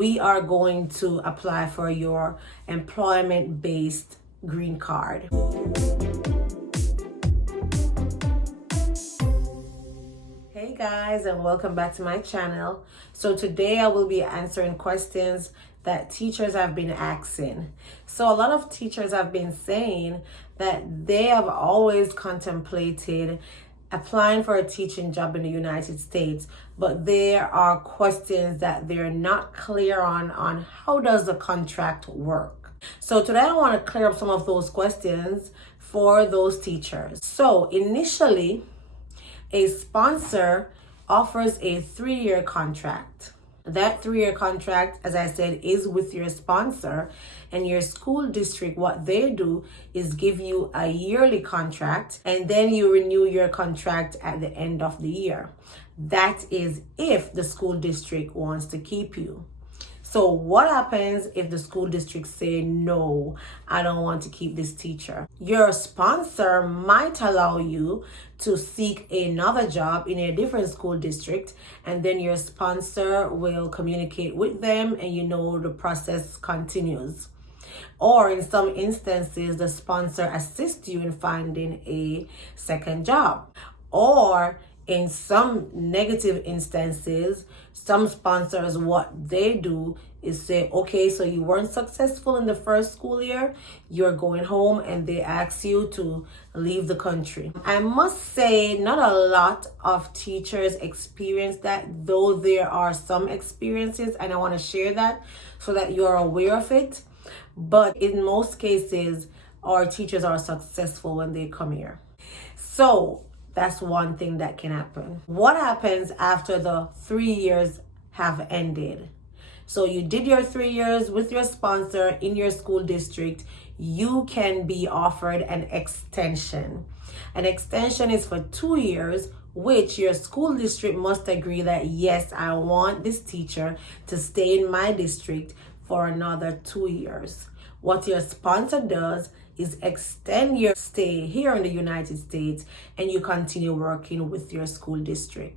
we are going to apply for your employment-based green card. Hey guys, and welcome back to my channel. So today I will be answering questions that teachers have been asking. So a lot of teachers have been saying that they have always contemplated applying for a teaching job in the United States, but there are questions that they're not clear on how does the contract work. So today I want to clear up some of those questions for those teachers. So initially, a sponsor offers a 3-year contract. That 3-year contract, as I said, is with your sponsor, and your school district, what they do is give you a yearly contract, and then you renew your contract at the end of the year. That is if the school district wants to keep you. So what happens if the school district say, no, I don't want to keep this teacher? Your sponsor might allow you to seek another job in a different school district, and then your sponsor will communicate with them, and the process continues. Or in some instances, the sponsor assists you in finding a second job. Or in some negative instances, some sponsors, what they do is say, okay, so you weren't successful in the first school year, you're going home, and they ask you to leave the country. I must say, not a lot of teachers experience that, though there are some experiences, and I want to share that so that you're aware of it. But in most cases, our teachers are successful when they come here. So that's one thing that can happen. What happens after the 3 years have ended? So you did your 3 years with your sponsor in your school district. You can be offered an extension. An extension is for 2 years, which your school district must agree that, yes, I want this teacher to stay in my district for another 2 years. What your sponsor does is extend your stay here in the United States, and you continue working with your school district.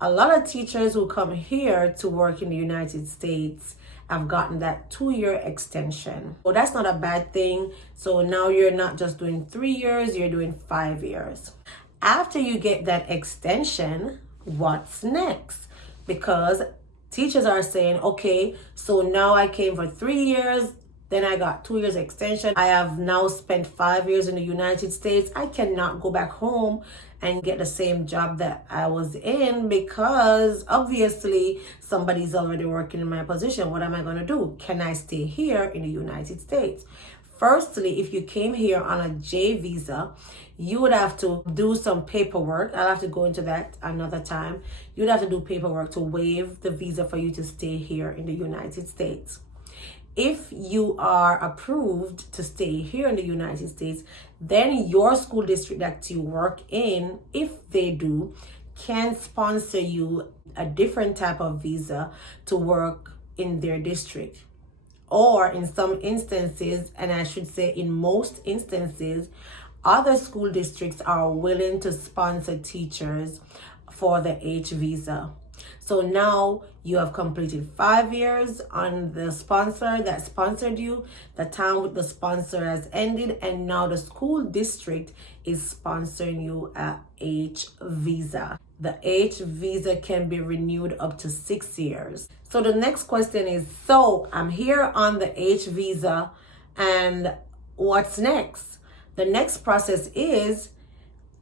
A lot of teachers who come here to work in the United States have gotten that 2-year extension. Well, that's not a bad thing. So now you're not just doing 3 years, you're doing 5 years. After you get that extension, what's next? Because teachers are saying, okay, so now I came for 3 years, then I got 2 years extension. I have now spent 5 years in the United States. I cannot go back home and get the same job that I was in, because obviously somebody's already working in my position. What am I going to do? Can I stay here in the United States? Firstly, if you came here on a J visa, you would have to do some paperwork. I'll have to go into that another time. You'd have to do paperwork to waive the visa for you to stay here in the United States. If you are approved to stay here in the United States, then your school district that you work in, if they do, can sponsor you a different type of visa to work in their district. Or in some instances, and I should say in most instances, other school districts are willing to sponsor teachers for the H visa. So now you have completed 5 years on the sponsor that sponsored you. The time with the sponsor has ended, and now the school district is sponsoring you a H visa. The H visa can be renewed up to 6 years. So the next question is, so I'm here on the H visa, and what's next? The next process is,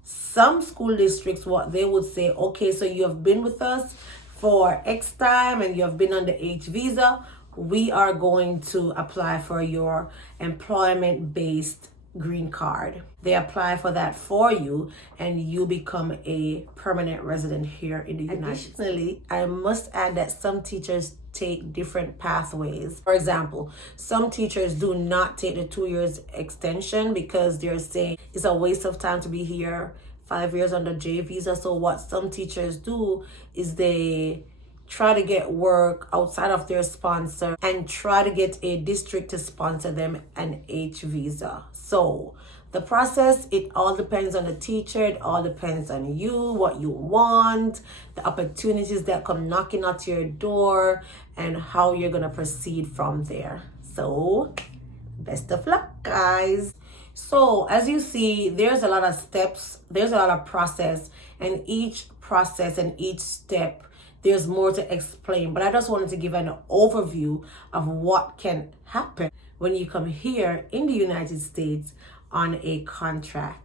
some school districts, what they would say, okay, so you have been with us for X time and you have been on the H visa, we are going to apply for your employment-based green card. They apply for that for you, and you become a permanent resident here in the United States. Additionally, I must add that some teachers take different pathways. For example, some teachers do not take the 2 years extension because they're saying it's a waste of time to be here 5 years on the J visa. So what some teachers do is they try to get work outside of their sponsor and try to get a district to sponsor them an H visa. So The process, it all depends on the teacher, it all depends on you, what you want, the opportunities that come knocking at your door, and how you're going to proceed from there. So, best of luck, guys. So, as you see, there's a lot of steps, there's a lot of process, and each process and each step, there's more to explain. But I just wanted to give an overview of what can happen when you come here in the United States on a contract.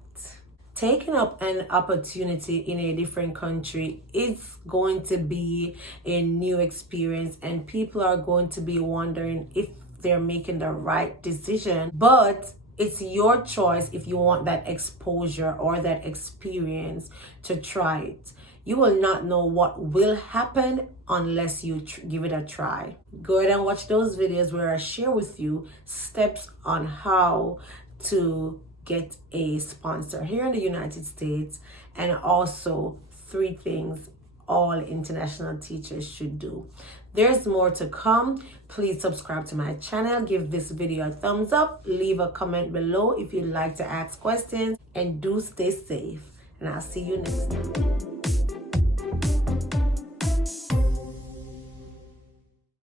Taking up an opportunity in a different country is going to be a new experience, and people are going to be wondering if they're making the right decision. But it's your choice if you want that exposure or that experience to try it. You will not know what will happen unless you give it a try. Go ahead and watch those videos where I share with you steps on how to get a sponsor here in the United States, and also 3 things all international teachers should do. There's more to come. Please subscribe to my channel, give this video a thumbs up, leave a comment below if you'd like to ask questions, and do stay safe. And I'll see you next time.